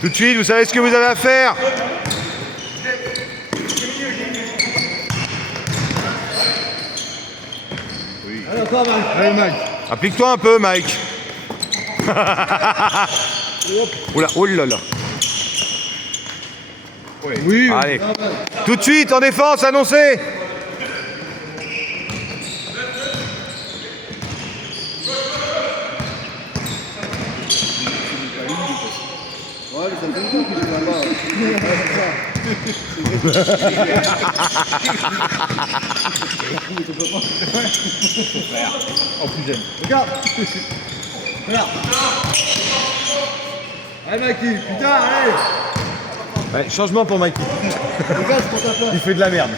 Tout de suite, vous savez ce que vous avez à faire. Oui. Allez, encore, Mike. Allez, Mike. Applique-toi un peu, Mike. Oula, oh là là. Oui. Allez. Tout de suite, en défense, annoncez. Ouais, ça me fait longtemps que j'ai là-bas. Oh putain. Regarde. Regarde. Allez Mikey, putain, allez. Ouais, changement pour Mikey. Regarde, c'est pour ta place. Il fait de la merde.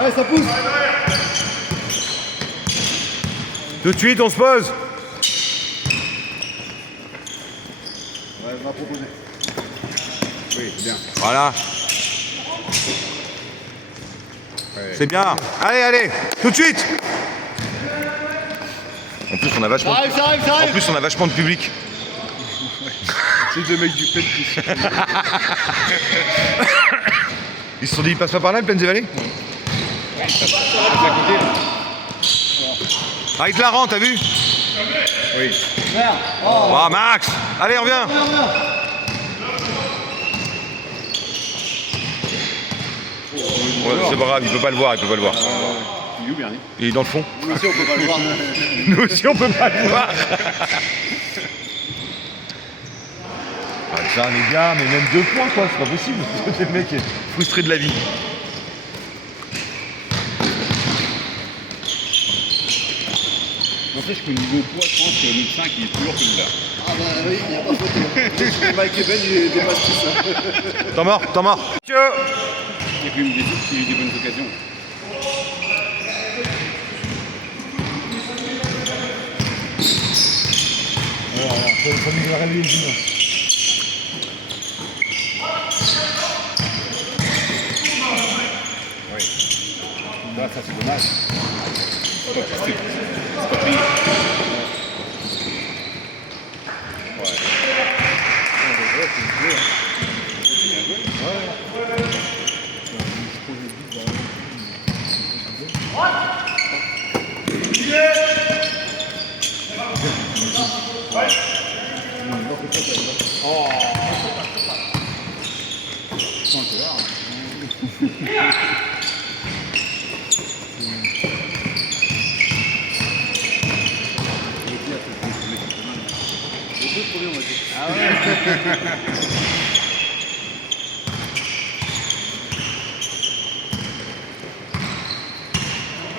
Allez, ça pousse. Tout de suite, on se pose. Ouais, on va proposer. Oui, bien. Voilà. Ouais. C'est bien. Allez, allez, tout de suite. En plus, on a vachement. Ça arrive. En plus, on a vachement de public. C'est le mec du pet qui Ils se sont dit, il passe pas par là, le Penzevalley. Ah, il te la rend, t'as vu? Oui. Oh, Max. Allez, reviens. Ouais, c'est pas grave, il peut pas le voir, il peut pas le voir. Il est où, Bernie? Il est dans le fond. Nous aussi, on peut pas le voir. Nous aussi, on peut pas le voir. Ah, ça, les gars, mais même 2 points, quoi, c'est pas possible. Le mec est frustré de la vie. N'empêche qu'au niveau poids, je pense que notre 5 il est plus lourd que le là. Ah bah oui, il n'y a pas photo. Mike et Ben, il dépasse tout ça. T'en mort. Il y a quand même des bonnes occasions. Là, ça c'est dommage. C'est pas pris.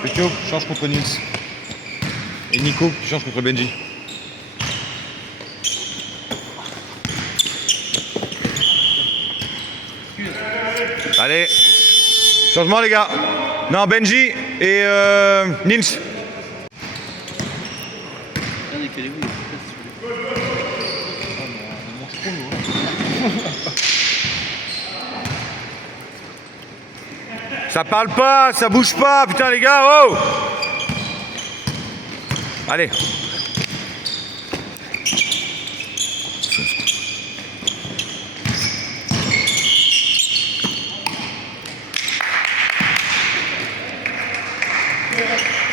Petio, tu changes contre Nils. Et Nico, tu changes contre Benji. Allez. Changement, les gars. Non, Benji et Nils. Ça parle pas, ça bouge pas, putain les gars, oh! Allez.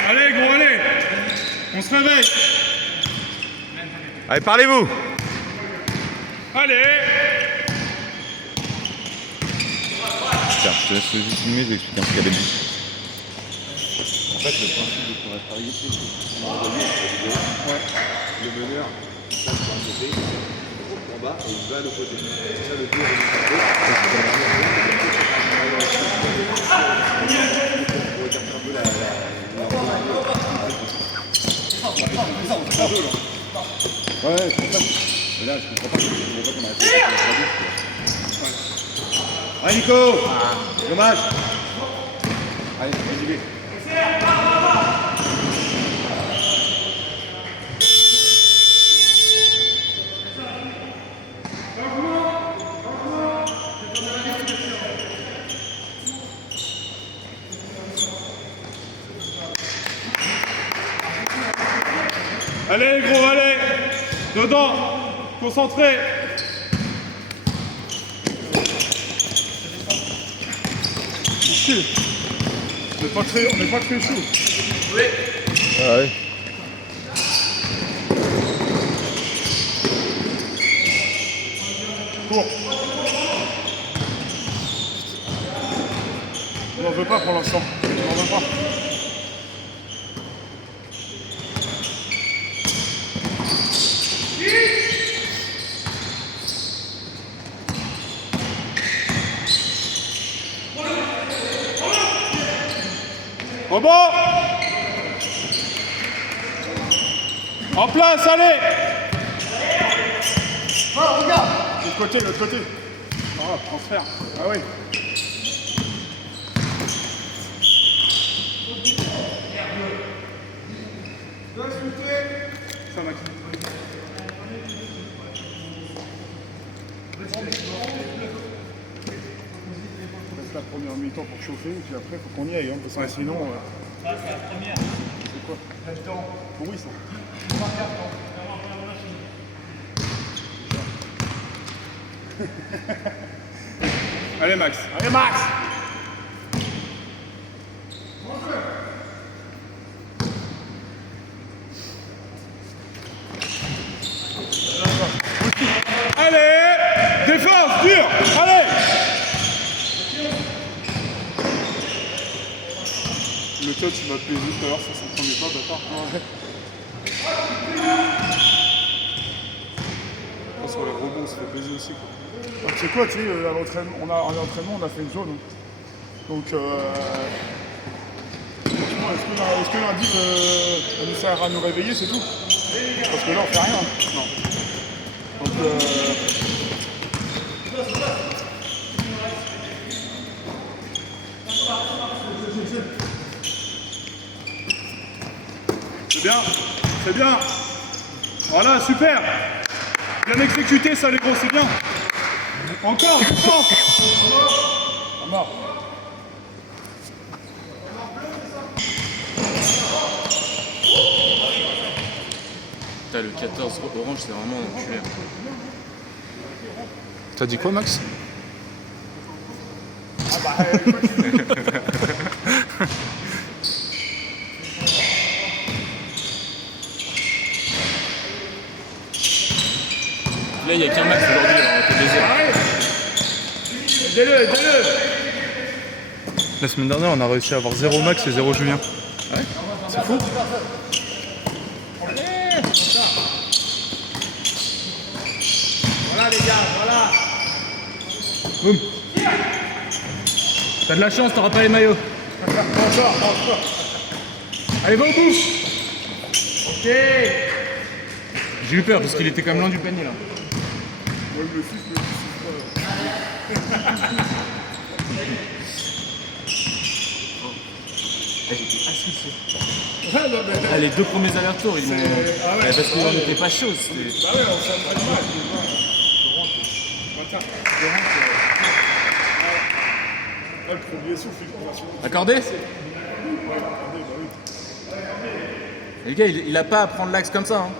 Allez gros, allez. On se réveille. Allez, parlez-vous. Allez. Tiens, je te laisse juste filmer, je vais expliquer un truc à Benji. En fait, le principe de pouvoir travailler, le meneur, ça sur un côté, en bas, et il va à l'opposé. Ça, le tour Ouais, c'est ça. Mais là, je comprends pas qu'on a fait ça. Allez, Nico! Dommage! Allez, vas-y, vais. Allez gros, allez. Dedans. Concentré. On n'est pas très chaud. Ah ouais. Cours. On n'en veut pas pour l'instant. On n'en veut pas. Rebond. En place, allez. Oh, regarde. L'autre côté. Ah, transfert. Ah oui. Ça, Max. La première mi-temps pour chauffer, puis après, faut qu'on y aille, hein, parce que sinon... Ça, c'est la première. C'est quoi? Bon, oui, ça. Allez, Max. Allez, Max. Allez, défense, dur. Allez. Le coach il m'a plaisir tout à l'heure sur son premier pas, bâtard. Ouais. Sur les rebonds, on se fait plaisir aussi. Quoi. Tu sais quoi, tu sais, à l'entraînement, on a fait une zone. Hein. Donc, est-ce que lundi, elle nous sert à nous réveiller, c'est tout? Parce que là, on fait rien. Non. Donc, c'est bien. Voilà, super. Bien exécuté, ça les gros, c'est bien. Encore, défense. À mort. Putain, le 14 orange, c'est vraiment enculé. T'as dit quoi, Max? Ah bah, Là, il n'y a qu'un match aujourd'hui, alors on était baisé. aidez-le. La semaine dernière, on a réussi à avoir 0 Max et 0 Julien. Ouais. C'est fou. Voilà les gars, voilà. Boum. T'as de la chance, t'auras pas les maillots. Encore. Allez, va au bout. Ok. J'ai eu peur parce qu'il était quand même loin du panier là. Ouais, le 6. J'étais assoupé. Les 2 premiers allers-retours, ils m'ont. Ah ouais. Parce qu'on n'était pas chaud. Bah ouais, on s'est entraîné mal. Le premier souffle, il faut Accordé? Les gars, il a pas à prendre l'axe comme ça. Hein.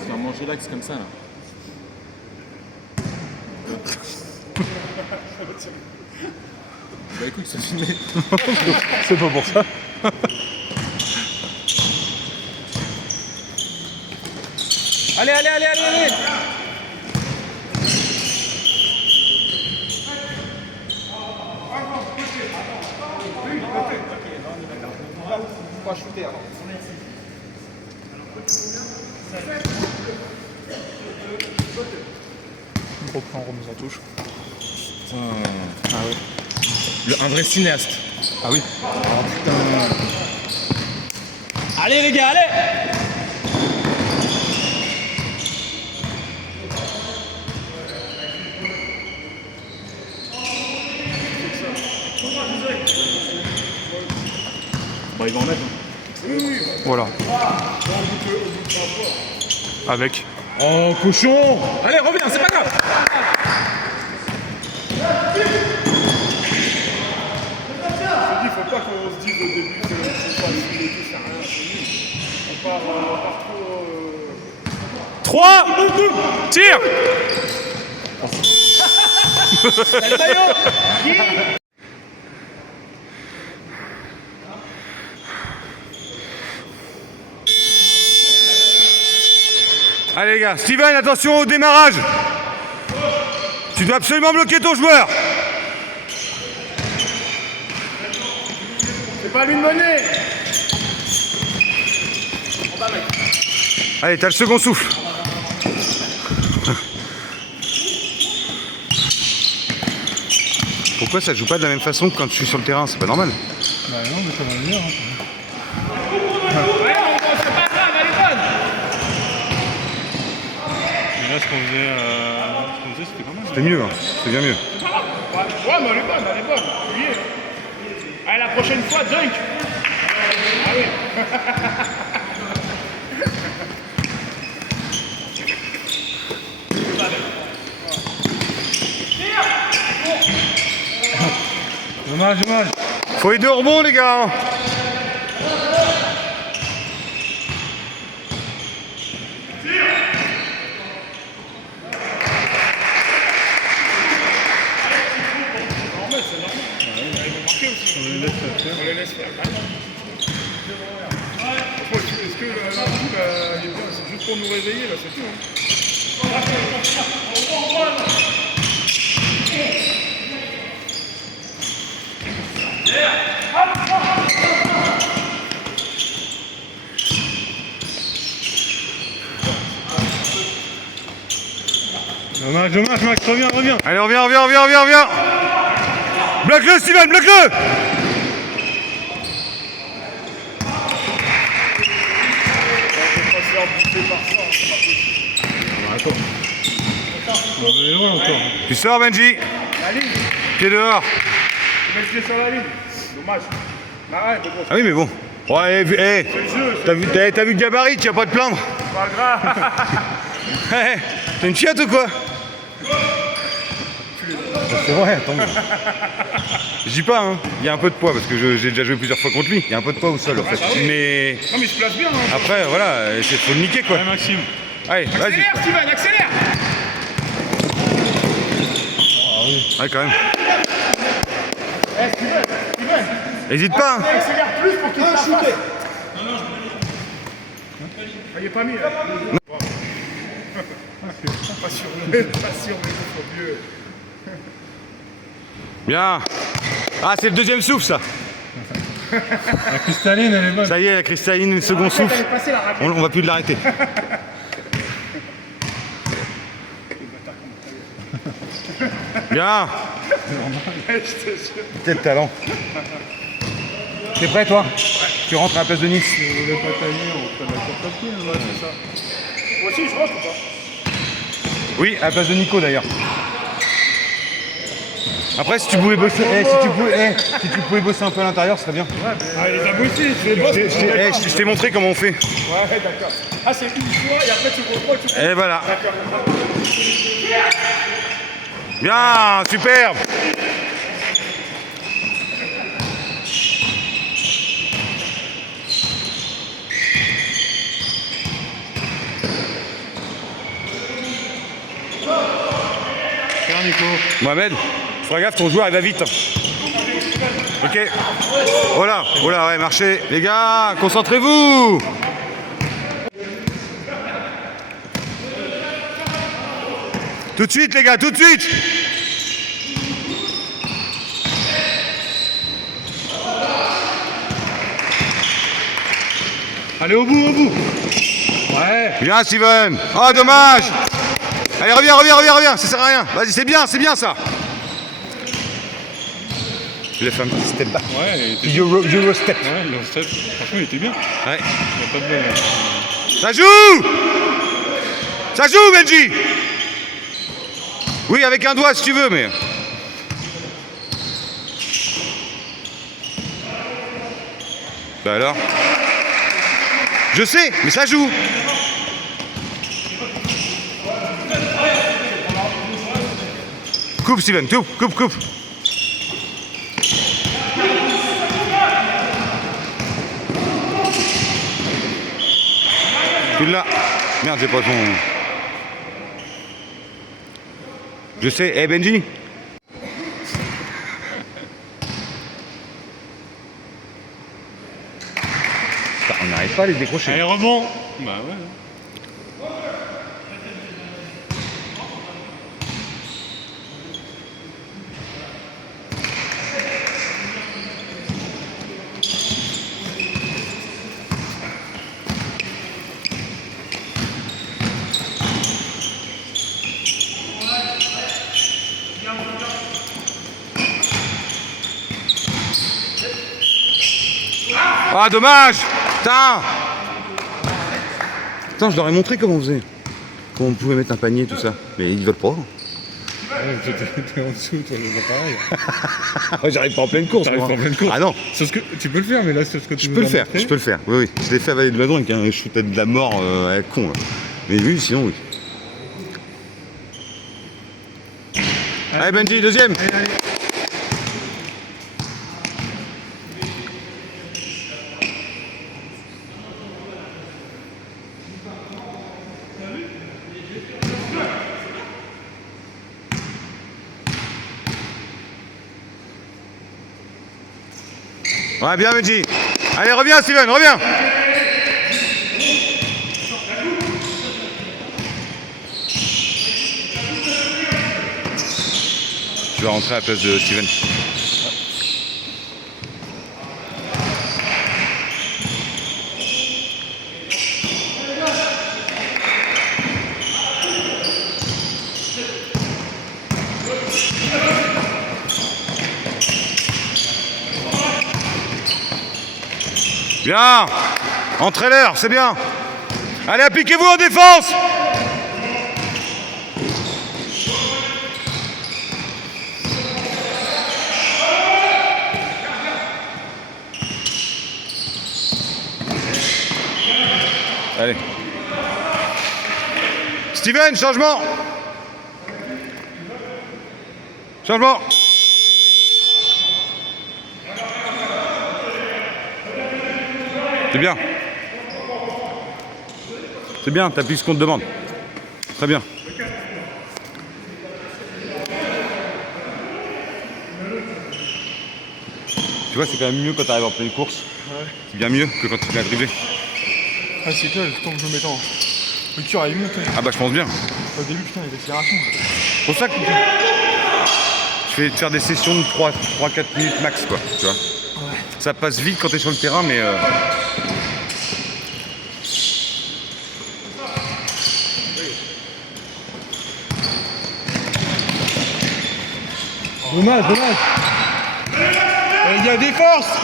Tu vas manger l'axe comme ça là. Bah écoute, ça filmé. C'est pas pour ça. Allez. Pas shooter alors. On reprend, on remet sa touche. Ah ouais. Un vrai cinéaste. Ah oui. Allez les gars, allez. Bon, il va en mettre. Voilà. Avec. Oh, cochon. Allez, reviens, c'est pas grave. pas qu'on se dise au début que c'est pas si et tout, c'est rien, c'est nul. On part trop... 3, tire. Allez les gars, Steven, attention au démarrage. Tu dois absolument bloquer ton joueur. C'est pas lui de mener. Allez, t'as le second souffle. Pourquoi ça joue pas de la même façon que quand je suis sur le terrain? C'est pas normal. Bah non, mais ça va venir. Hein. Mais là, ce qu'on faisait, c'était pas mal. C'était mieux, hein. C'était bien mieux. Ouais, mais elle est bonne. Oui. Allez, la prochaine fois, dunk. Ah oui. Dommage. Faut les deux rebonds, les gars. On les laisse faire. Est-ce que la boule, il est bien, c'est juste pour nous réveiller, là, c'est tout. Dommage, Max, reviens. Allez, reviens. Bloque-le, Steven, bloque-le. On est loin encore. Tu sors, Benji. La ligne, Pied dehors. tu mets le pied sur la ligne. Dommage. Arrête, bon, Ah oui, mais bon. Ouais, t'as vu le gabarit, tu vas pas te plaindre. c'est pas grave. Ouais, t'es une chiotte ou quoi? C'est vrai, attends. Je dis pas, hein. Il y a un peu de poids parce que j'ai déjà joué plusieurs fois contre lui. Il y a un peu de poids au sol en fait. Mais Non, mais il se place bien. Hein. après, voilà, il faut le niquer quoi. Ouais, Maxime. Allez, vas-y. Accélère, Steven, accélère. Ouais, quand même. Steven, Hésite pas. Hein. accélère plus pour qu'il te la fasse. Ah, il est pas mis. Là. Pas sûr, mais il faut mieux. Bien. Ah, c'est le deuxième souffle ça. La cristalline, elle est bonne. Ça y est, la cristalline, le second souffle. Elle est passée la raquette. On va plus l'arrêter. Bien. Quel talent. T'es prêt toi? Tu rentres à la place de Nice. Si vous voulez pas tailler, on fait de la course à pied. Ouais, c'est ça. Moi aussi, je rentre ou pas? Oui, à la place de Nico d'ailleurs. Après, si tu pouvais bosser, si tu pouvais bosser un peu à l'intérieur, ce serait bien. Ah, les abrutis, tu les bosses. Je t'ai montré comment on fait. Ouais, d'accord. Ah, c'est une fois et après tu reprends et tu Et voilà. D'accord. Bien, superbe. Super, Nico. Mohamed, feras gaffe, ton joueur il va vite. Ok. Voilà, ouais, marchez. Les gars, concentrez-vous. Tout de suite, les gars, tout de suite. Allez, au bout. Ouais. Bien, Steven. Oh, dommage. Allez, reviens. Ça sert à rien. Vas-y, c'est bien ça. Il a fait un petit step back. Ouais, il était Euro step. Ouais, le step. Franchement, il était bien. Ouais. Il n'y a pas de blague. Ça joue, Benji. Oui, avec un doigt si tu veux, mais... Bah alors? Je sais, mais ça joue. Coupe, Steven, coupe. Tu l'as. Merde, j'ai pas son... Je sais. Eh Benji. Putain, on n'arrive pas à les décrocher. Allez, rebond. Bah ouais. Ah, dommage. Putain. Putain, je leur ai montré comment on faisait. Comment on pouvait mettre un panier, tout ça. Mais ils veulent pas. Ouais, t'es en dessous, toi, c'est pareil. J'arrive pas en pleine course. T'arrives moi. pas en pleine course. Ah non. C'est ce que tu peux le faire, mais là, c'est ce que tu Je peux le faire, je peux le faire. Oui, oui. Je l'ai fait à Vallée de Vadon avec un shoot de la mort con. Là. Mais oui, sinon, oui. Allez, Benji, deuxième. Ouais, bien, Benji. Allez, reviens, Steven, reviens. Tu vas rentrer à la place de Steven. Bien. Entrez-leur, c'est bien. Allez, appliquez-vous en défense. Allez. Steven, changement. Changement. C'est bien. C'est bien, t'appuies ce qu'on te demande. Très bien. Tu vois, c'est quand même mieux quand t'arrives en pleine course. Ouais. C'est bien mieux que quand tu viens dribbler. Ah, c'est clair, le temps que je me mette en. Le cœur est monté. Ah bah je pense bien. Au début, putain, il y avait l'accélération. C'est pour ça que je fais faire des sessions de 3-4 minutes max, quoi. Tu vois. Ouais. Ça passe vite quand t'es sur le terrain, mais... Dommage, dommage. Il y a des forces.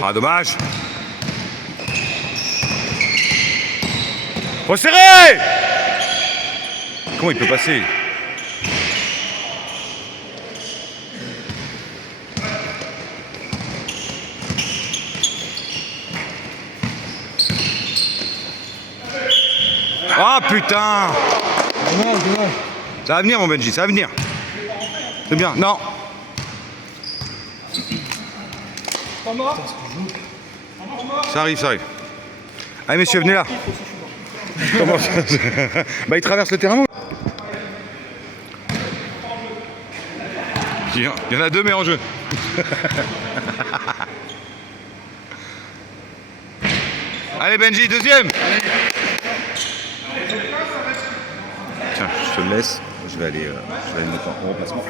Ah, dommage. Resserré. Comment il peut passer? Ah putain. Dommage, dommage. Ça va venir mon Benji, ça va venir. C'est bien, non. Ça arrive, ça arrive. Allez messieurs, venez là. Comment ça? Bah il traverse le terrain. Il y en a deux mais en jeu. Allez Benji, deuxième. Tiens, je te le laisse. Je vais aller me mettre en remplacement.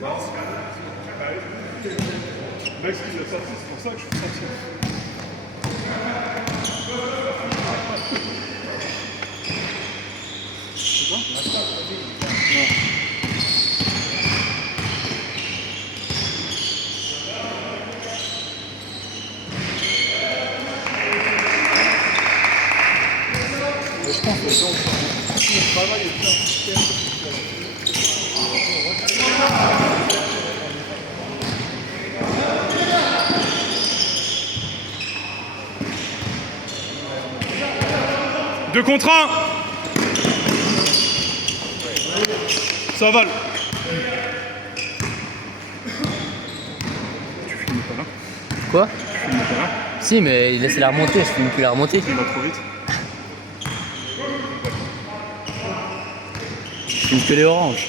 Max, il a sorti, c'est pour ça que je suis sorti. Je pense que les gens le travail est bien. Deux contre un. Ça va. Tu filmes pas là? Quoi? Tu filmes pas là? Si, mais il laisse la remontée, je filme plus la remontée. Tu vas trop vite. Je filme que les oranges.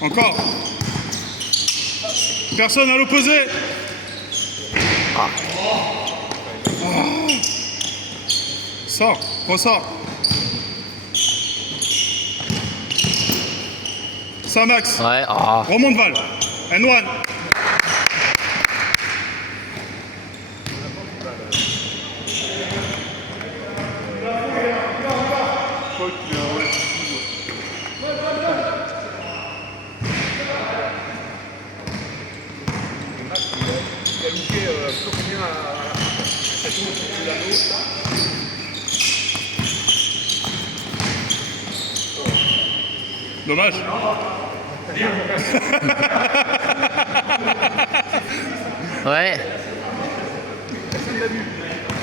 Encore. Personne à l'opposé. Sors, ressors. Ça, Max. Ouais, ah. Remonte Val. N1. Dommage. Ouais.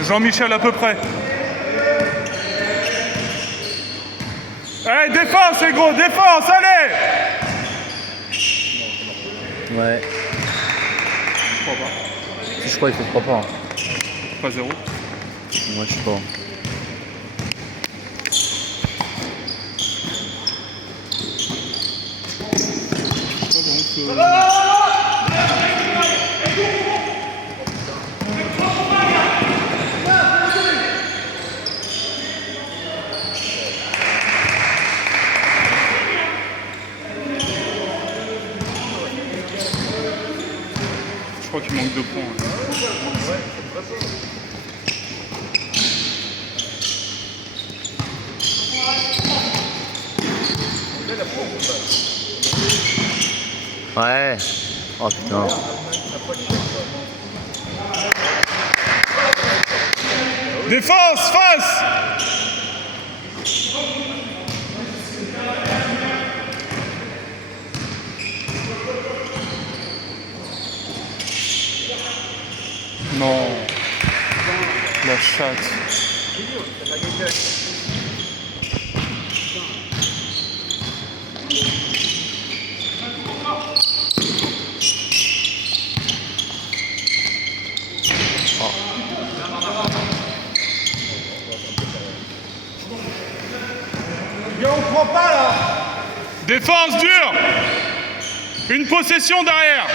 Jean-Michel à peu près. Allez, défense les gros, défense, allez. Ouais. Je crois qu'il faut 3 points. Pas 0. Moi, je sais pas. Je crois qu'il manque 2 points. Ouais. Oh putain. Défense, face. Non. La chatte. On prend pas là. Défense dure. Une possession derrière.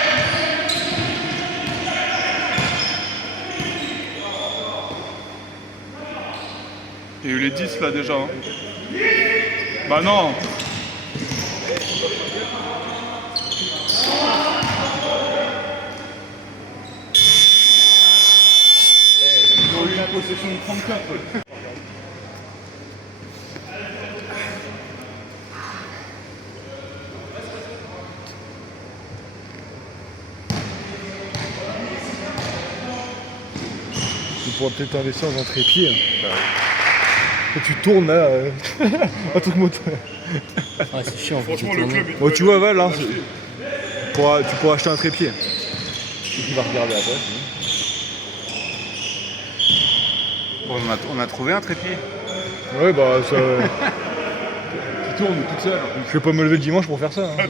Il y a eu les 10 là déjà. Hein. Bah non. Ils ont eu la possession de 34. Tu pourrais peut-être investir dans un trépied. Hein. Et tu tournes là, un truc moteur. Ouais, c'est chiant. faut que Franchement, tu le tournes. club, il Bon, pourrait tu vois, le- Val, hein, l'acheter. tu pourras acheter un trépied. Et tu vas regarder après. Bon, on a trouvé un trépied. Ouais, bah ça. Qui tourne toute seule. Je vais pas me lever le dimanche pour faire ça. Hein.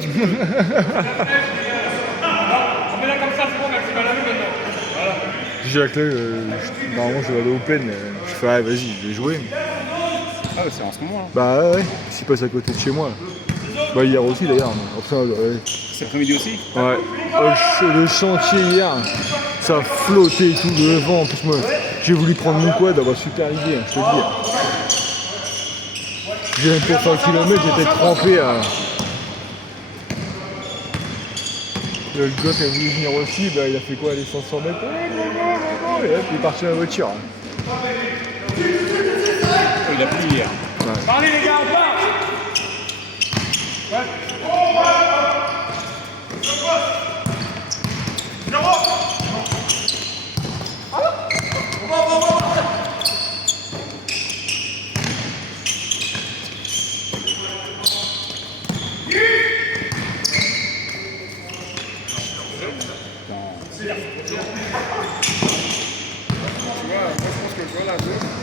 J'ai la clé, normalement je vais aller au Open, je fais ah, vas-y, je vais jouer. Ah, c'est en ce moment là. Bah ouais, s'il passe à côté de chez moi. Bah hier aussi d'ailleurs. Enfin, ouais. Cet après-midi aussi. Ouais. Le chantier hier, ça flottait et tout devant. En plus, moi, j'ai voulu prendre mon quad, avoir super idée, hein, je te le dis. J'ai même pour faire le kilomètre, j'étais trempé à... Le gosse a voulu venir aussi, bah, il a fait quoi, les 500 mètres? Et hop, il est parti dans la voiture. Hein. Il a plu hier. Parlez les gars, on part. Ouais.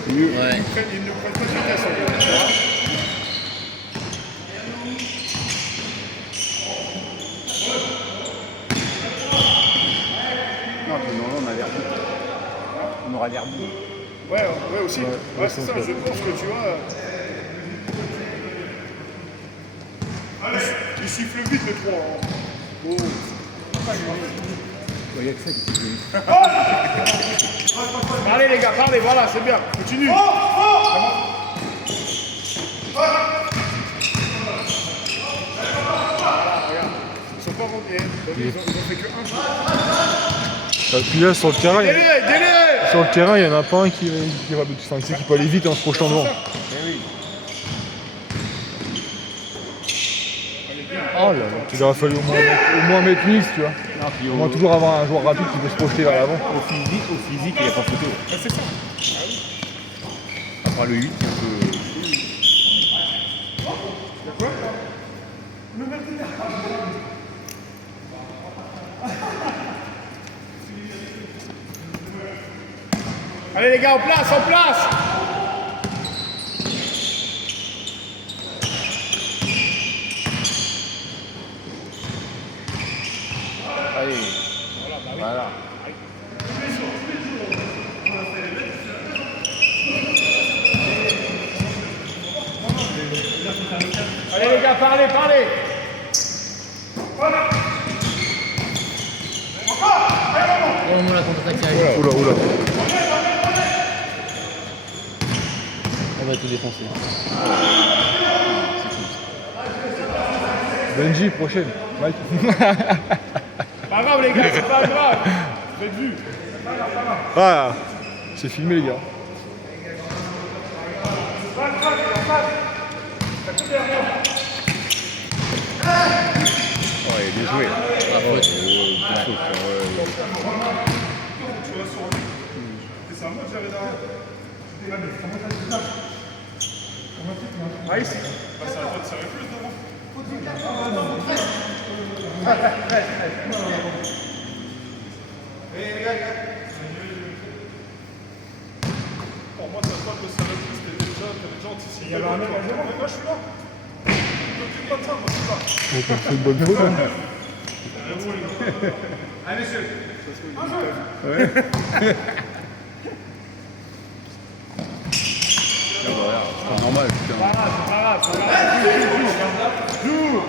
Ouais. Ils ne prennent pas de vitesse en fait. Non, puis non, on a l'air bon. On aura l'air bon. Ouais, ouais aussi. Ouais, c'est ça, je pense que tu vois. Il siffle vite les trois. Hein. Oh. Il n'y a que ça qui se fait. Parlez les gars, parlez, voilà, c'est bien. Continue. Voilà, regarde. Ils sont pas rentrés. Ils ont fait que un shoot. Et puis là, sur le terrain, Délai. il y en a pas un qui va... Enfin, tu sais, qui peut aller vite en se projetant devant. Oh là là. Il aurait fallu au moins mettre 10, tu vois. Non, puis Au moins toujours avoir un joueur rapide qui peut se projeter vers l'avant. au physique, il n'y a pas photo. C'est ça. Après le 8, c'est un peu. Allez les gars, en place, en place. Allez. Voilà. Allez les gars, parlez. Oh non, la contre-attaque qui arrive. Oula. On va tout défoncer. Benji, prochaine. Mike. Pas grave les gars, c'est pas grave. Vous êtes vus. Ah, c'est filmé, les gars. Ouais, bien joué. Bravo. Ah ici. Ça va te servir plus devant. Pour moi, t'as pas de salaud, c'était déjà anticipé. Il y avait un mec à zéro. Moi, je suis là. Ne t'occupe pas de ça, moi, je suis là. On fait une bonne faute. Hein. Allez, messieurs. C'est pas normal, putain. C'est pas grave. Joue.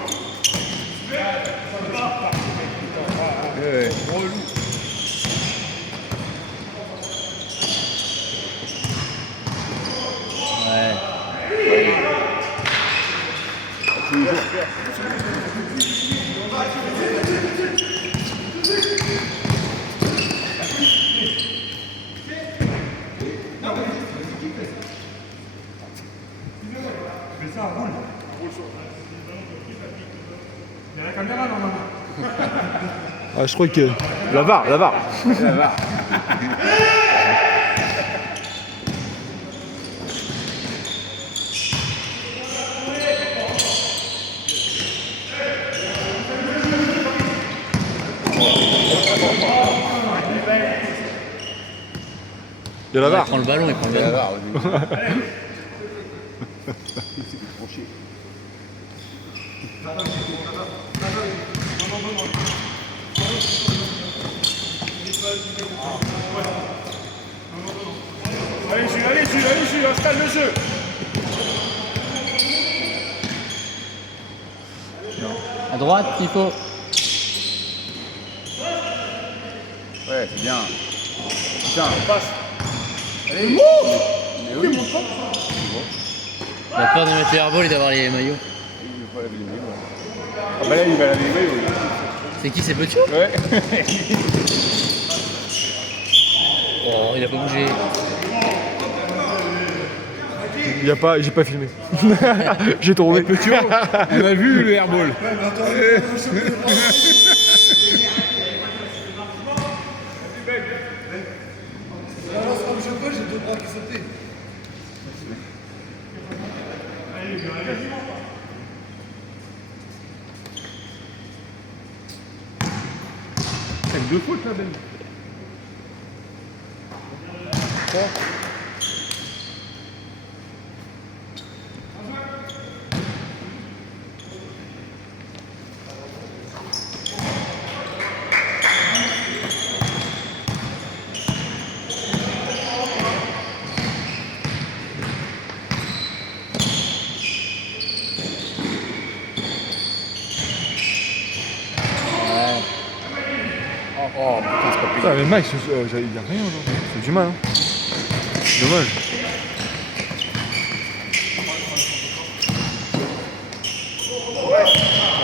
Ouais. Ouais. Il y a la caméra normalement. Ah, je crois que... La VAR. Il y a la VAR. Il prend le ballon. Allez Jules, installe le jeu. À droite, il faut. Ouais, Ouais, c'est bien. Putain, Passe. La peur de mettre les airballs et d'avoir les maillots. ah bah là, il va laver les maillots. C'est qui, c'est Petit? Ouais. Oh, il a pas bougé. Y a pas, j'ai pas filmé. J'ai tourné. On a vu le airball. Avec 2 fautes là, Ben. Oh putain, c'est pas Putain, mais Max, y a rien aujourd'hui. C'est du mal. Hein. Dommage.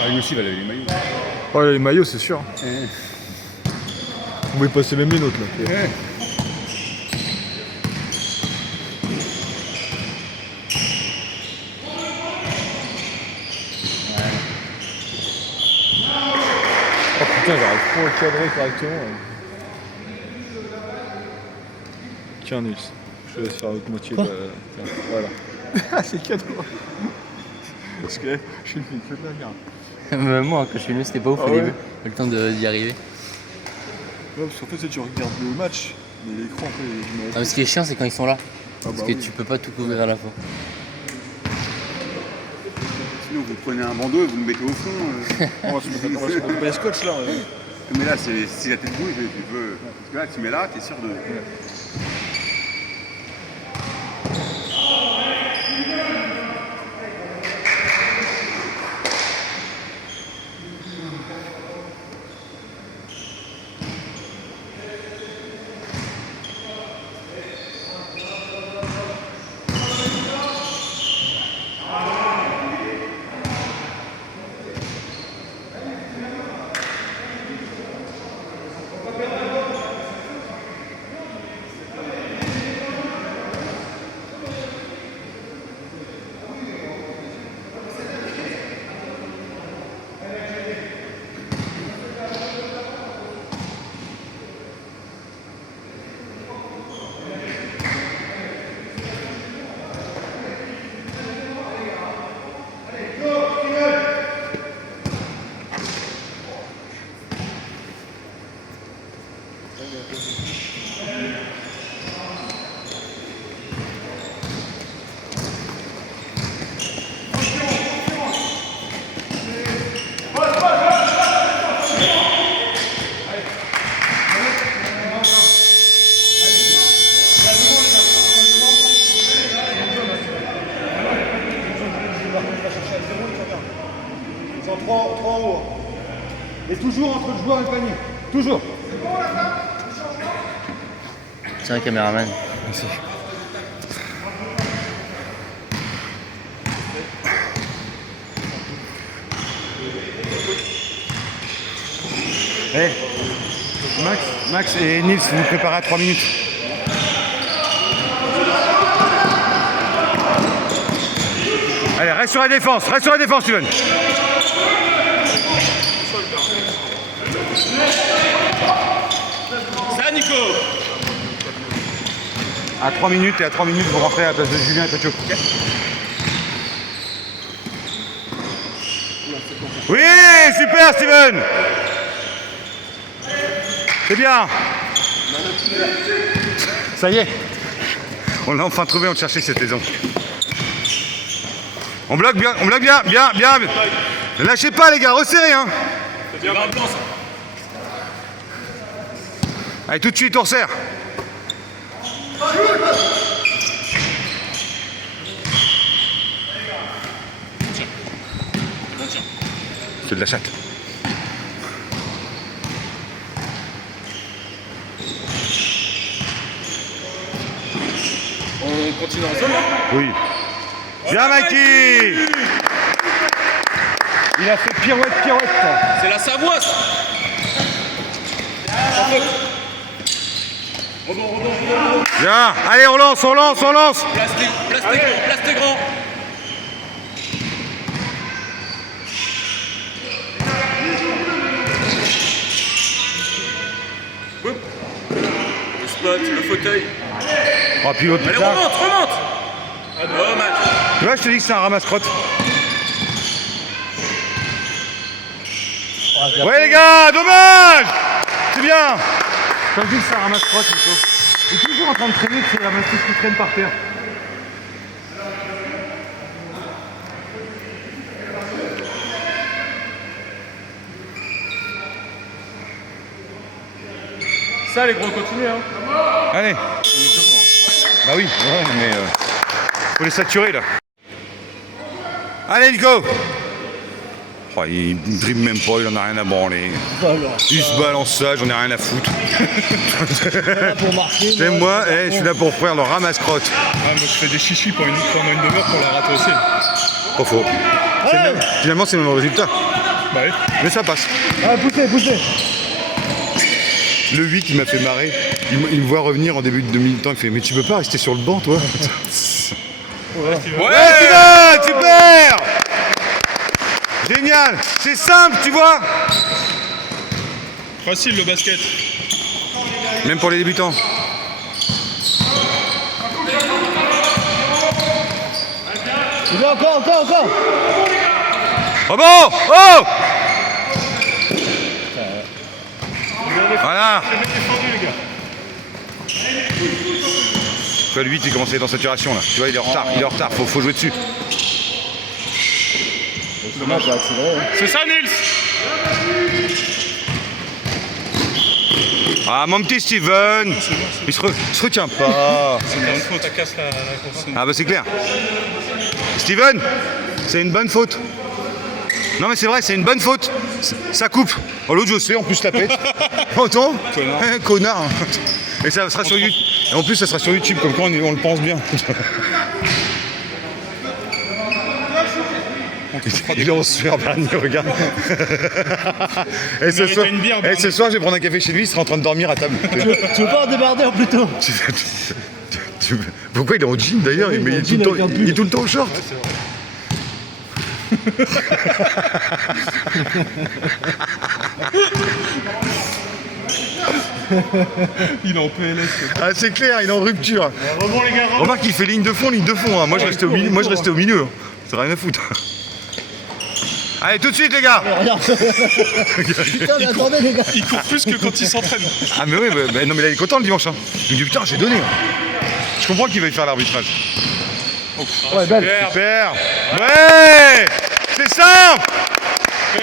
Ah, lui aussi, il va laver les maillots. Ouais, les maillots, c'est sûr. On va y passer même les nôtres là. Oh putain, j'arrive pas à cadrer correctement. Tiens, Nils, je te laisse faire l'autre moitié. Tiens, voilà. Ah, c'est cadeau. Parce que je fais que de la merde. Même moi, quand je filmais, c'était pas ouf Ah au ouais. début. Pas le temps d'y arriver. Ouais, parce qu'en fait, tu regardes le match, mais l'écran, après, il Ah, mais ce qui est chiant, c'est quand ils sont là. Parce bah que oui. tu peux pas tout couvrir à la fois. Sinon, vous prenez un bandeau et vous le mettez au fond. On va se mettre pas les scotch là. Mais là, si la tête bouge, tu peux. Parce que là, tu mets là, t'es sûr de. Ils sont 3 en haut. Et toujours entre le joueur et le panier. Toujours. Tiens, caméraman. Merci. Eh, Max et Nils, vous vous préparez à 3 minutes. Allez, reste sur la défense, Steven. Ça, Nico. À 3 minutes et à 3 minutes, vous rentrez à la place de Julien et Petio. Oui, super Steven. C'est bien. Ça y est. On l'a enfin trouvé, on cherchait cette maison. On bloque bien, bien. Ne lâchez pas les gars, resserrez hein. C'est bien dans le blanc, ça. Allez, tout de suite, on resserre. C'est de la chatte. continue en zone. Oui. Bien, Mikey. Il a fait pirouette. C'est la Savoie. Bien. Allez, on lance. Place tes grands. Hop. Le spot, le fauteuil. Oh, puis l'autre, Allez, putain. remonte. Oh, match. Tu vois, je te dis que c'est un ramasse-crotte. Ouais, les gars, dommage. C'est bien. Quand je dis que c'est un ramasse-crotte, il est toujours en train de traîner, c'est la massif qui traîne par terre. Ça, les gros, continuez. Hein. Allez. Bah oui, ouais, mais faut les saturer là. Allez, Nico. Oh, il me dribble même pas, il en a rien à branler. Il se balance ça, j'en ai rien à foutre. C'est moi, je suis là pour faire le ramasse-crotte. Ah, moi je fais des chichis pendant une demi-heure pour la rater aussi. Pas faux. Finalement, c'est le même résultat. Bah oui. Mais ça passe. Ah, poussez. Le 8, il m'a fait marrer. Il me voit revenir en début de demi-temps. Il fait, mais tu peux pas rester sur le banc, toi? Ouais, Steven, super! Génial! C'est simple, tu vois? Facile le basket. Même pour les débutants. Encore. Oh bon! Oh! Voilà! Le 8, il commence à être en saturation là. Tu vois, il est en retard, faut jouer dessus. C'est ça, Nils. Ah, mon petit Steven! Il se retient pas. C'est une bonne faute, ça casse la course. Ah bah c'est clair. Steven, c'est une bonne faute. Non mais c'est vrai, c'est une bonne faute. Ça coupe. Oh, l'autre je sais, en plus la pète. Entends? Connard. Et ça sera sur YouTube. Et en plus ça sera sur YouTube, comme quoi on le pense bien. Il est en sueur, Bernie, regarde. Et ce soir, je vais prendre un café chez lui, il sera en train de dormir à table. Tu veux pas en débarder plutôt? Pourquoi il est en jean d'ailleurs? Il est tout le temps au short. Il est en PLS. Ah c'est clair, il est en rupture. Remarque qu'il fait ligne de fond, hein. Moi je restais au milieu. C'est rien à foutre. Allez, tout de suite les gars. Putain, mais attendez les gars. Il court plus que quand il s'entraîne. Ah mais oui, non mais là il est content le dimanche. Hein. Il me dit putain j'ai donné. Je comprends qu'il veuille faire l'arbitrage. Ouais, belle. Super. Ouais. C'est simple.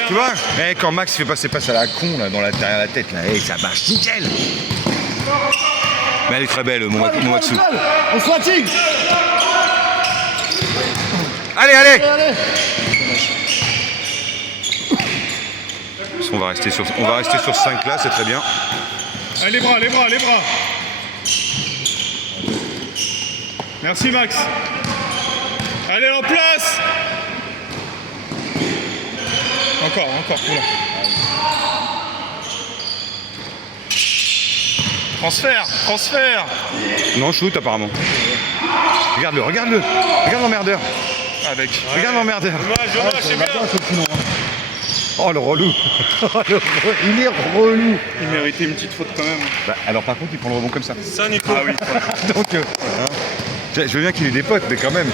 Tu vois, quand Max fait passer passe à la con là, derrière la tête, là, ça marche nickel. Mais elle est très belle, mon Maxou. On se fatigue. Allez. On va rester sur 5 là, c'est très bien. Allez, les bras. Merci Max. Allez, en place. Encore, oula. Transfert. Non, shoot apparemment. Regarde-le. Regarde l'emmerdeur. Regarde l'emmerdeur. Dommage, c'est bien. Oh le relou. Il est relou. Il méritait une petite faute quand même. Bah, alors par contre, il prend le rebond comme ça. Ça, Nico. Ah oui. Donc, je veux bien qu'il ait des potes, mais quand même.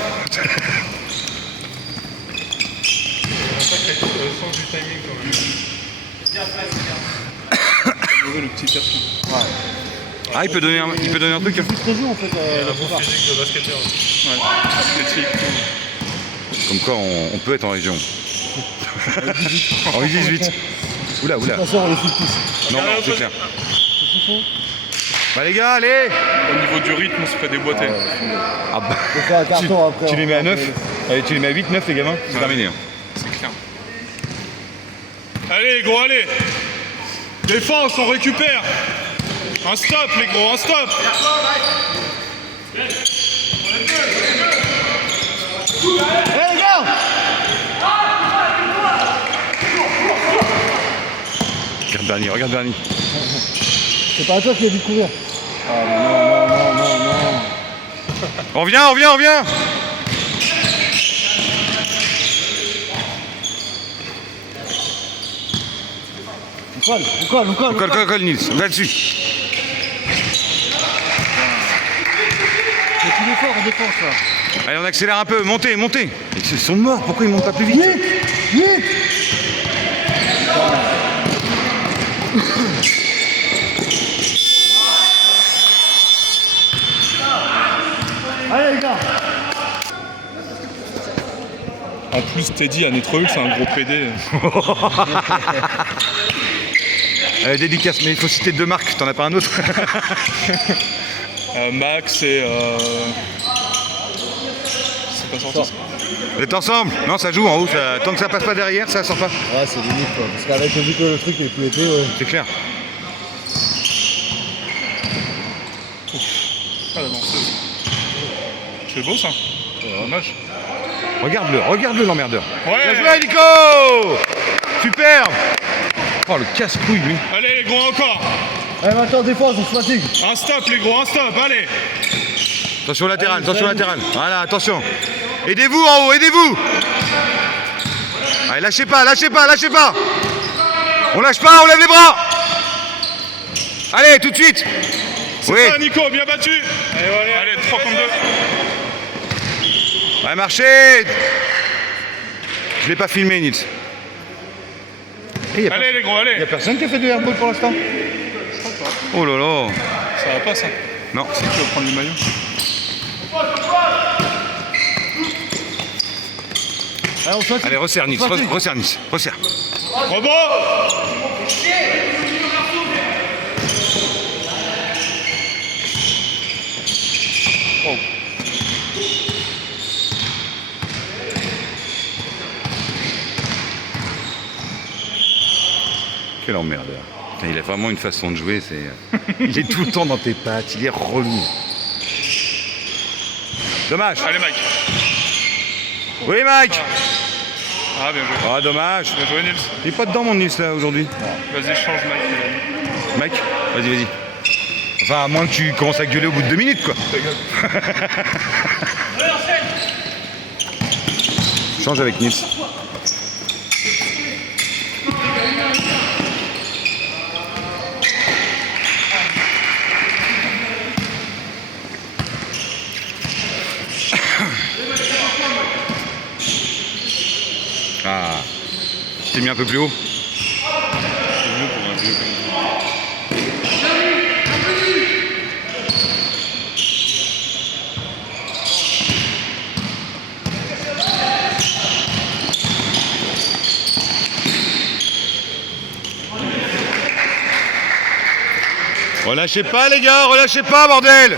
Le petit garçon. Ah, il peut donner un truc. En fait, Un bon physique de basketteur. Ouais, athlétique. Comme quoi, on peut être en région. En 18. Oula. sort le foot tous. Non, c'est clair. Bah les gars, allez. Au niveau du rythme, on se fait déboîter. Ah bah, On fait un carton après. tu les mets à 9. Allez, tu les mets à 8, 9 les gamins. C'est terminé. Hein. C'est clair. Allez, gros, allez. Défense, on récupère. Un stop, les gros, un stop. Bernie, regarde Bernie. C'est pas à toi qui a dû courir. Ah mais non. On revient. On colle, Nils. Là-dessus. C'est plus fort en défense là. Allez, on accélère un peu. Montez. Ils sont morts. Pourquoi ils montent pas plus vite? Vite. Allez les gars. En plus, Teddy à Netreuil, c'est un gros PD. Dédicace, mais il faut citer 2 marques. T'en as pas un autre? Max et... C'est pas sorti ça. Vous êtes ensemble? Non, ça joue en haut. Tant que ça passe pas derrière, ça sort pas. Ouais, c'est limite quoi. Parce qu'avec vu que le truc est plus épais, ouais. C'est clair. Ah la danseuse. C'est beau ça. Dommage. Regarde-le l'emmerdeur. Ouais. Bien joué, Nico! Superbe! Oh, le casse-couille, lui. Allez les gros encore. Allez maintenant défense, on se fatigue. Un stop les gros, un stop, allez. Attention latéral. Voilà, attention. Aidez-vous en haut, aidez-vous! Allez, lâchez pas! On lâche pas, on lève les bras! Allez, tout de suite! Oui! Ah, Nico, bien battu. Allez, 3 contre 2. Ouais, marchez! Je l'ai pas filmé, Nils. Allez les gros, allez. Il y a personne qui a fait de airball pour l'instant? Oh là là! Ça va pas ça. Non. C'est qui va prendre le maillot? Allez, on se fatigue. Allez, resserre Nils, resserre. Rebond. Oh. Quel emmerdeur. Putain, il a vraiment une façon de jouer, il est tout le temps dans tes pattes, il est relou. Dommage. Allez Mike. Oui, Mike. Ah bien joué. Ah, dommage. Bien joué Nils. Il est pas dedans, mon Nils, là, aujourd'hui. Vas-y, change Mike. Mike, vas-y. Enfin, à moins que tu commences à gueuler au bout de 2 minutes, quoi. Change avec Nils. Ah, tu t'es mis un peu plus haut. Relâchez pas les gars, relâchez pas bordel!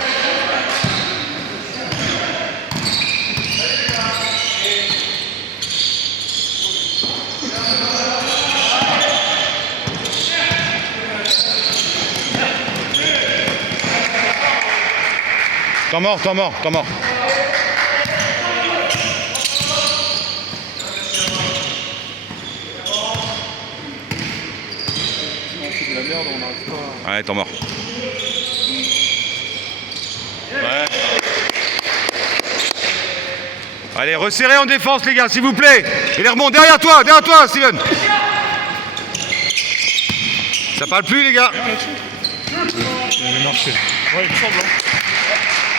Temps mort. C'est de la merde, on n'arrive pas. Ouais, temps mort. Ouais. Allez, resserrez en défense les gars, s'il vous plaît. Et les remonts derrière toi, Steven. Ça parle plus les gars. Il avait marché. Ouais, il me semble.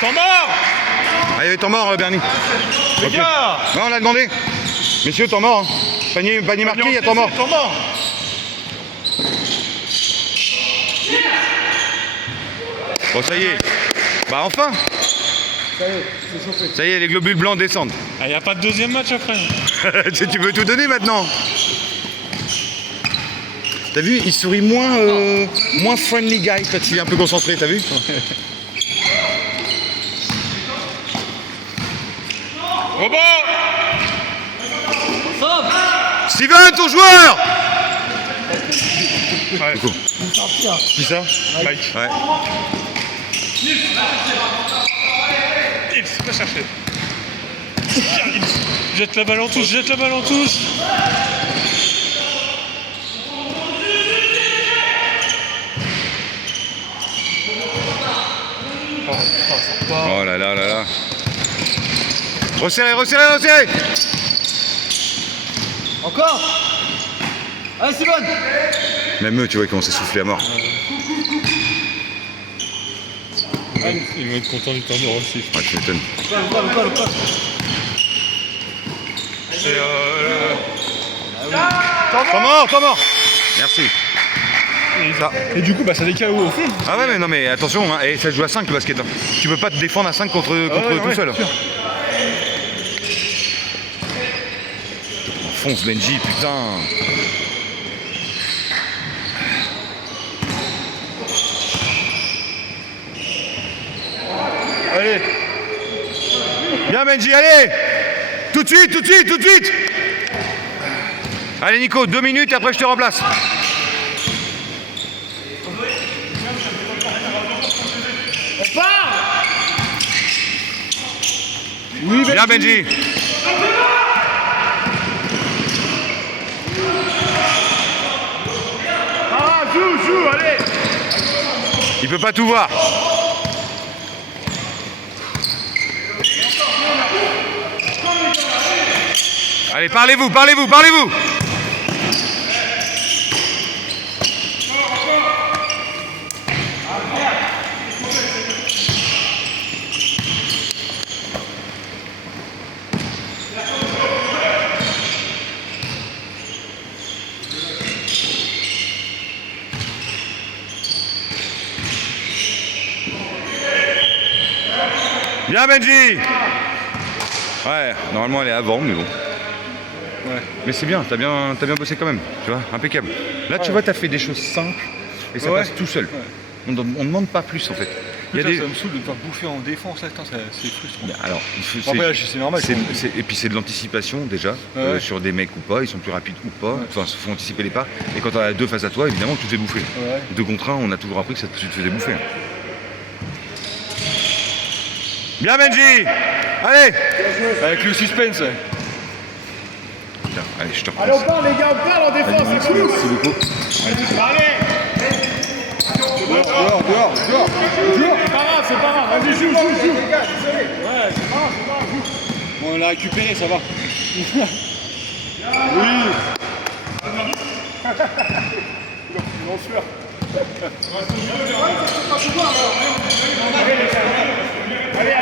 Temps mort. Ah, il y avait temps mort, Bernie. Les Ok. gars. Non, on l'a demandé. Messieurs, temps mort. Hein. Panier marqué, il y a temps mort. Temps mort. Bon, ça y est. Bah enfin. Ça y est, les globules blancs descendent. Il n'y a pas de deuxième match après. Tu veux tout donner maintenant. T'as vu, il sourit moins friendly guy quand il est un peu concentré, t'as vu? Rebond. Steven, ton joueur! Ouais. Qui ça? Mike. Ouais. Nils, va chercher. Tiens, Nils. Jette la balle en touche. pas. Oh là là là là. Resserrez, resserrez, resserrez. Encore. Allez, Simone. Même eux, tu vois, ils commencent à souffler à mort. Ils vont être contents du temps mort aussi. Ah, tu m'étonnes. Temps mort, temps mort. Merci. Et du coup, bah, ça décale au fond. Ah ouais, mais non, mais attention, hein, et ça se joue à 5 le basket. Hein. Tu peux pas te défendre à 5 contre tout seul. Fonce Benji, putain. Allez. Bien Benji, allez. Tout de suite, tout de suite, tout de suite. Allez Nico, 2 minutes et après je te remplace. Oui, Bien Benji. Ah, joue, allez. Il peut pas tout voir. Allez, parlez-vous, parlez-vous, parlez-vous. Bien Benji. Ouais, normalement elle est avant, mais bon. Ouais. Mais c'est bien, t'as bien bossé quand même, tu vois, impeccable. Là, tu vois, t'as fait des choses simples et ça passe tout seul. On demande pas plus en fait. Ça me saoule de devoir bouffer en défense, là, c'est frustrant. Mais alors, Après, c'est normal. et puis c'est de l'anticipation déjà, sur des mecs ou pas, ils sont plus rapides ou pas, enfin, il faut anticiper les pas. Et quand t'en as 2 face à toi, évidemment, tu te fais bouffer. 2 contre 1, on a toujours appris que tu te faisais bouffer. Bien Benji. Allez. Avec le suspense. Putain, allez, je te Allez, on parle, les gars, on parle en défense, c'est cool. Allez. Dehors. C'est pas grave, vas-y, joue. Ouais, c'est pas grave, joue. Bon, on l'a récupéré, ça va. Allez.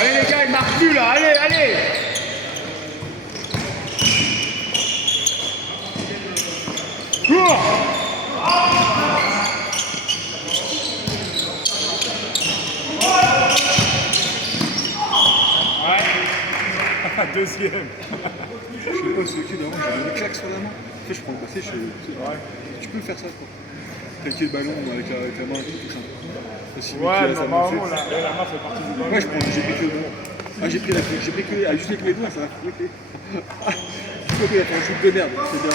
Allez les gars, il marche plus là, allez. Cours. Deuxième. Je sais pas, c'est qui d'avant, j'ai une claque sur la main. Après, je prends le passé, tu peux faire ça, quoi. Claquer le ballon avec la main, tout ça. Ouais, normalement, la main fait partie du ballon. Ouais, j'ai pris que le ballon. Ah, j'ai pris que juste avec mes doigts, ça va fouetter. Je crois qu'il a fait un shoot de merde, c'est bien.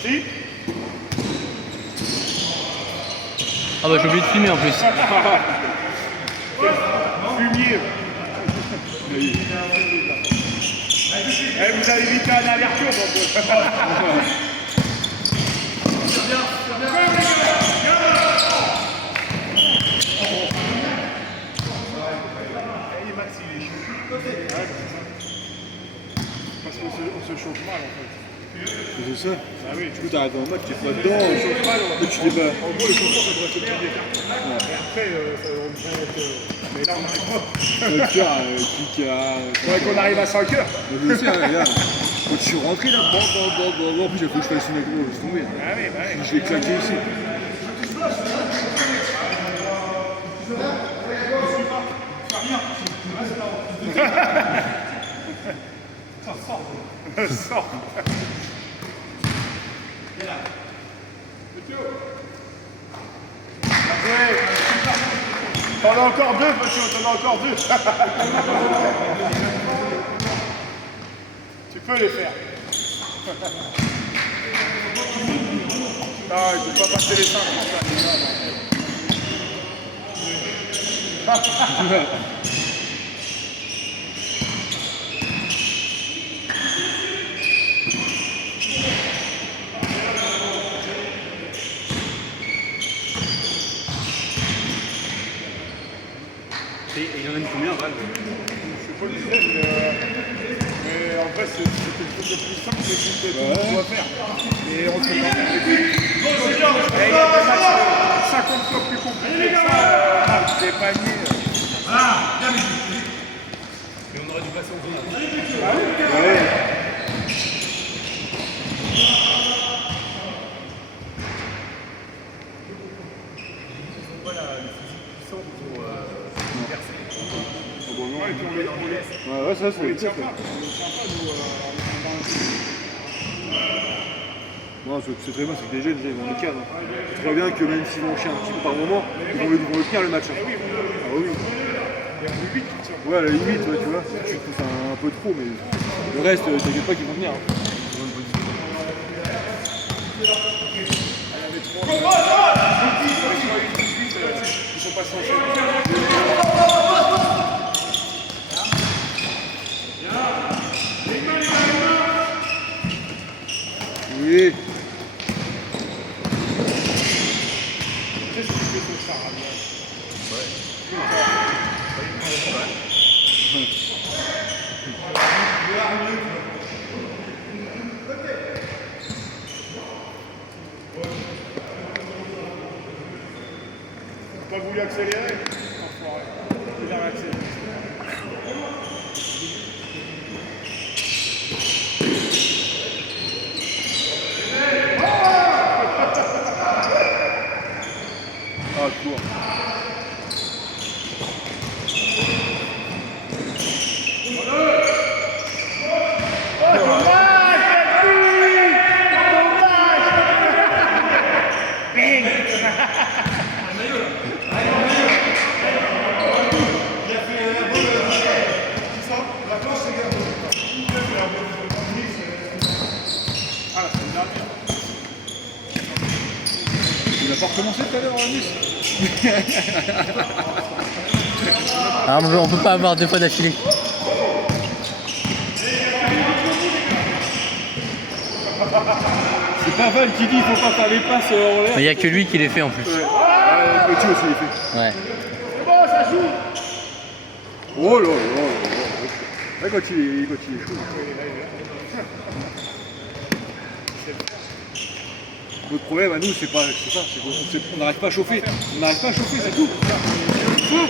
Si. Ah bah j'ai oublié de filmer en plus. Fumier. Vous avez évité un aller-retour donc. Parce qu'on se chauffe mal en fait. C'est ça. Ah oui, Du coup, t'arrives en mode, tu es pas dedans, tu dis pas. en gros, le chauffeur, ça devrait te prendre des cartes. Et après, ça devrait être. Mais là, faudrait qu'on arrive à 5 heures. Je sais, là, quand je suis rentré là, en plus, il faut que je fasse une aggro, laisse tomber. Ah oui, bah oui. Je vais claquer ici. Sors. T'en as encore deux, Mathieu, t'en as encore deux. Tu peux les faire. Ah, il ne faut pas passer les 5 comme ça. Il y en a une combien, Val? Je sais pas le dire, mais en vrai, c'est le truc le plus simple que tu dois faire. Et on se fait pas. Il y a des matchs 50 fois plus compliqués que ça, des paniers. Et on aurait dû passer au final. Ouais. Ouais, ça c'est le Sympa, nous, Non, c'est très bien, c'est que les jeunes, ils vont les cadres. Tu vois bien que même s'ils vont chier un petit peu par moment, ils vont le tenir le match. Ah oui. Ouais, à la limite, ouais, tu vois, je trouve ça un peu trop, mais le reste, t'inquiète pas qu'ils vont venir. ils sont pas censés. Oui. Qu'est-ce qu'il fait pour ça, Rabia? T'as voulu accélérer? Enfoiré. Il a accéléré. Ah, court. Il a pas recommencé tout à l'heure, Nice? Ah, on peut pas avoir 2 fois d'affilée. C'est pas Val qui dit qu'il faut pas faire les passes en l'air. Il n'y a que lui qui les fait en plus. Petit aussi, il fait. Ouais. Oh là là là là. Là, quand il est chaud. Notre problème à nous, c'est ça, c'est qu'on n'arrive pas à chauffer. On n'arrive pas à chauffer, c'est tout. C'est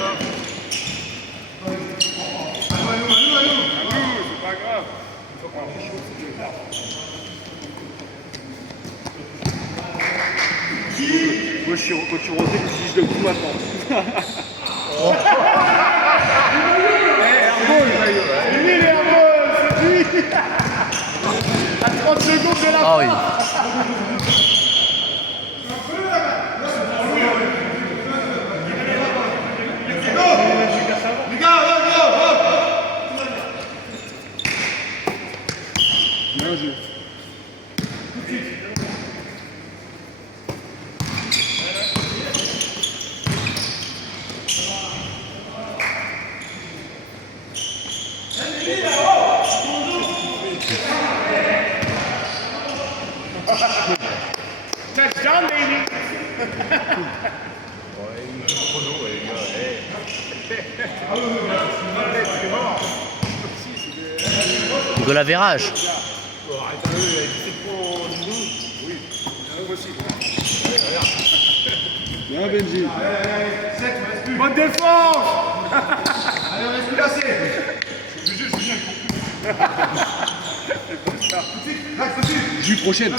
pas grave. Moi, quand je suis rentré, je me suis dit, je donne tout maintenant. C'est lui, les Hermos, c'est lui. À 30 secondes de la Ah oui. Bien joué. touchdown, baby. De l'avérage. Bien, Benji. Bonne défense. Allez, on reste plus lassé. Juillet prochaine.